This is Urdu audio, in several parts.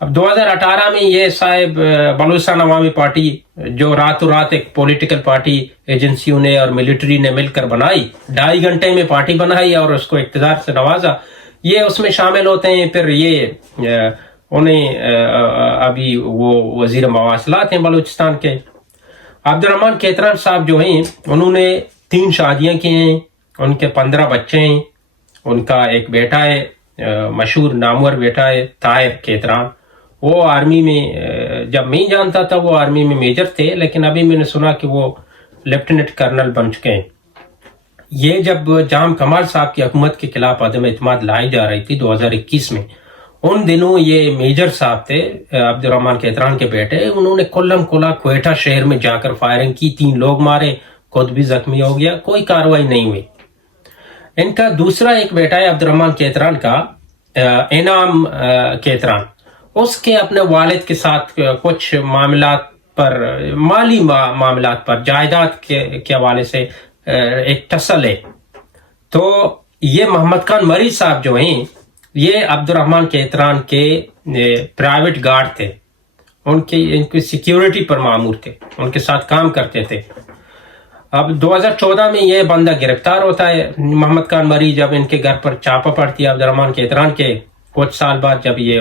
اب 2018 میں یہ صاحب بلوچستان عوامی پارٹی جو راتوں رات ایک پولیٹیکل پارٹی ایجنسیوں نے اور ملٹری نے مل کر بنائی، 2.5 گھنٹے میں پارٹی بنائی اور اس کو اقتدار سے نوازا، یہ اس میں شامل ہوتے ہیں. پھر یہ انہیں ابھی وہ وزیر مواصلات ہیں بلوچستان کے. عبد الرحمان کیتران صاحب جو ہیں انہوں نے 3 شادیاں کی ہیں، ان کے 15 بچے ہیں. ان کا ایک بیٹا ہے، مشہور نامور بیٹا ہے طاہر کیتران. وہ آرمی میں، جب میں جانتا تھا وہ آرمی میں میجر تھے، لیکن ابھی میں نے سنا کہ وہ لیفٹیننٹ کرنل بن چکے ہیں. یہ جب جام کمال صاحب کی حکومت کے خلاف عدم اعتماد لائی جا رہی تھی 2021 میں، ان دنوں یہ میجر صاحب تھے عبد الرحمان کیتران کے بیٹے، انہوں نے کلم کلا کوئٹہ شہر میں جا کر فائرنگ کی، 3 لوگ مارے، خود بھی زخمی ہو گیا، کوئی کارروائی نہیں ہوئی. ان کا دوسرا ایک بیٹا ہے عبد الرحمان کیتران کا، انعام کیتران. اس کے اپنے والد کے ساتھ کچھ معاملات پر، مالی معاملات پر، جائیداد کے حوالے سے ایک ٹسل ہے. تو یہ محمد خان مری صاحب جو ہیں یہ عبد الرحمان کیتران کے پرائیویٹ گارڈ تھے، ان کی سیکیورٹی پر مامور تھے، ان کے ساتھ کام کرتے تھے. اب 2014 میں یہ بندہ گرفتار ہوتا ہے محمد خان مری، جب ان کے گھر پر چھاپا پڑتی ہے عبد الرحمان کیتران کے. کچھ سال بعد جب یہ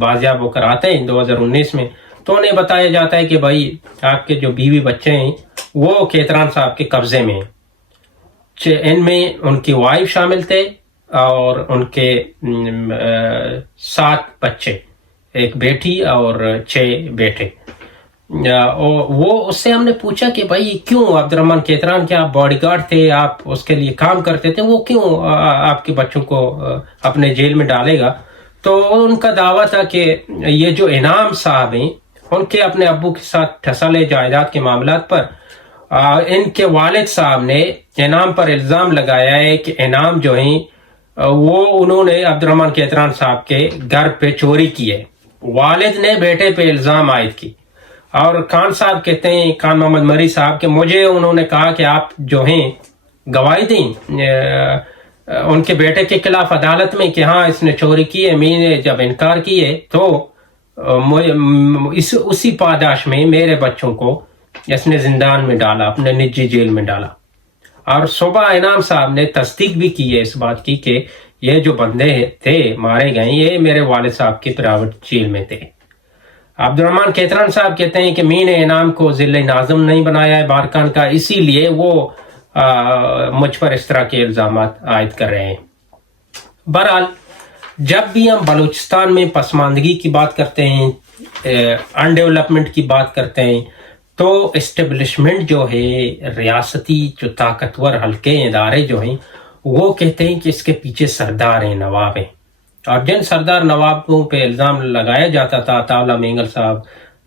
بازیاب ہو کر آتے ہیں 2019 میں، تو انہیں بتایا جاتا ہے کہ بھائی آپ کے جو بیوی بچے ہیں وہ کیتران صاحب کے قبضے میں ہیں. ان میں ان کی وائف شامل تھے اور ان کے 7 بچے، ایک بیٹی اور 6 بیٹے. وہ اس سے ہم نے پوچھا کہ بھائی کیوں عبد الرحمان کیتران کے آپ باڈی گارڈ تھے، آپ اس کے لیے کام کرتے تھے، وہ کیوں آپ کے بچوں کو اپنے جیل میں ڈالے گا؟ تو ان کا دعویٰ تھا کہ یہ جو انعام صاحب ہیں ان کے اپنے ابو کے ساتھ ٹھسل ہے جائیداد کے معاملات پر. ان کے والد صاحب نے انعام پر الزام لگایا ہے کہ انعام جو ہیں وہ انہوں نے عبد الرحمان کیتران صاحب کے گھر پہ چوری کی ہے. والد نے بیٹے پہ الزام عائد کی. اور خان صاحب کہتے ہیں، خان محمد مری صاحب، کہ مجھے انہوں نے کہا کہ آپ جو ہیں گواہی دیں ان کے بیٹے کے خلاف عدالت میں کہ ہاں اس نے چوری کی ہے. میں نے جب انکار کی ہے تو اسی پاداش میں میرے بچوں کو اس نے زندان میں ڈالا، اپنے نجی جیل میں ڈالا. اور صبح انعام صاحب نے تصدیق بھی کی ہے اس بات کی کہ یہ جو بندے تھے مارے گئے یہ میرے والد صاحب کی پرائیویٹ جیل میں تھے. عبد الرحمان کیتران صاحب کہتے ہیں کہ میں نے انعام کو ضلع ناظم نہیں بنایا ہے بارکان کا، اسی لیے وہ مجھ پر اس طرح کے الزامات عائد کر رہے ہیں. بہرحال جب بھی ہم بلوچستان میں پسماندگی کی بات کرتے ہیں، ان ڈیولپمنٹ کی بات کرتے ہیں، تو اسٹیبلشمنٹ جو ہے، ریاستی جو طاقتور حلقے ادارے جو ہیں، وہ کہتے ہیں کہ اس کے پیچھے سردار ہیں، نواب ہیں. اور جن سردار نوابوں پہ الزام لگایا جاتا تھا، عطاءاللہ مینگل صاحب،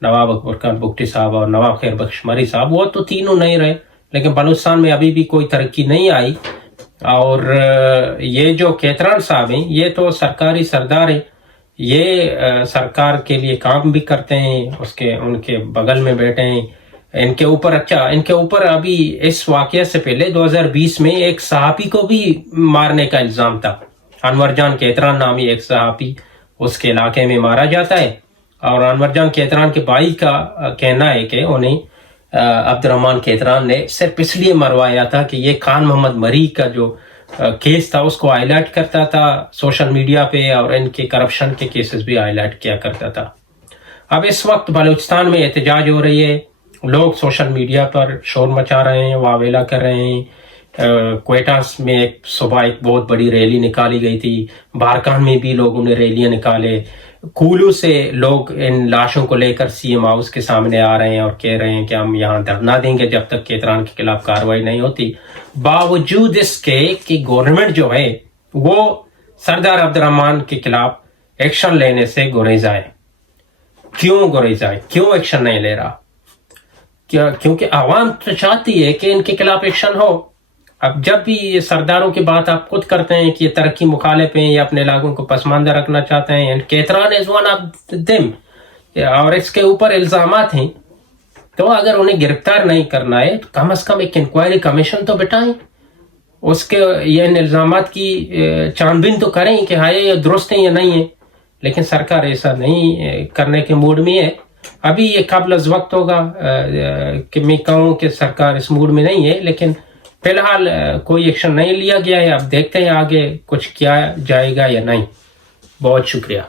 نواب اکبر خان بگٹی صاحب اور نواب خیر بخش مری صاحب، وہ تو تینوں نہیں رہے. لیکن بلوچستان میں ابھی بھی کوئی ترقی نہیں آئی. اور یہ جو کیتران صاحب ہیں یہ تو سرکاری سردار ہیں، یہ سرکار کے لیے کام بھی کرتے ہیں، ان کے بغل میں بیٹھے ہیں. ان کے اوپر ابھی اس واقعہ سے پہلے 2020 میں ایک صحافی کو بھی مارنے کا الزام تھا. انور جان کیتران نامی ایک صحافی اس کے علاقے میں مارا جاتا ہے. اور انور جان کیتران کے بھائی کا کہنا ہے کہ انہیں عبد الرحمان کیتران نے صرف اس لیے مروایا تھا کہ یہ خان محمد مری کا جو کیس تھا اس کو ہائی لائٹ کرتا تھا سوشل میڈیا پہ، اور ان کے کرپشن کے کیسز بھی ہائی لائٹ کیا کرتا تھا. اب اس وقت بلوچستان میں احتجاج ہو رہی ہے، لوگ سوشل میڈیا پر شور مچا رہے ہیں، واویلا کر رہے ہیں. کوئٹہ میں صبح ایک بہت بڑی ریلی نکالی گئی تھی، بارکان میں بھی لوگوں نے ریلیاں نکالے. کولو سے لوگ ان لاشوں کو لے کر سی ایم ہاؤس کے سامنے آ رہے ہیں اور کہہ رہے ہیں کہ ہم یہاں دھرنا دیں گے جب تک کیتران کے خلاف کارروائی نہیں ہوتی، باوجود اس کے کہ گورنمنٹ جو ہے وہ سردار عبد الرحمان کے خلاف ایکشن لینے سے گریزا ہے. کیوں ایکشن نہیں لے رہا؟ کیونکہ عوام تو چاہتی ہے کہ ان کے خلاف ایکشن ہو. اب جب بھی یہ سرداروں کی بات آپ خود کرتے ہیں کہ یہ ترقی مخالف ہیں یا اپنے علاقوں کو پسماندہ رکھنا چاہتے ہیں، Ketran is one of them, اور اس کے اوپر الزامات ہیں، تو اگر انہیں گرفتار نہیں کرنا ہے تو کم از کم ایک انکوائری کمیشن تو بٹائیں، اس کے یہ الزامات کی چھان بین تو کریں کہ ہاں یہ درست ہیں یا نہیں ہیں. لیکن سرکار ایسا نہیں کرنے کے موڈ میں ہے. ابھی یہ قبل از وقت ہوگا کہ میں کہوں کہ سرکار اس موڈ میں نہیں ہے, لیکن فی الحال کوئی ایکشن نہیں لیا گیا ہے. اب دیکھتے ہیں آگے کچھ کیا جائے گا یا نہیں. بہت شکریہ.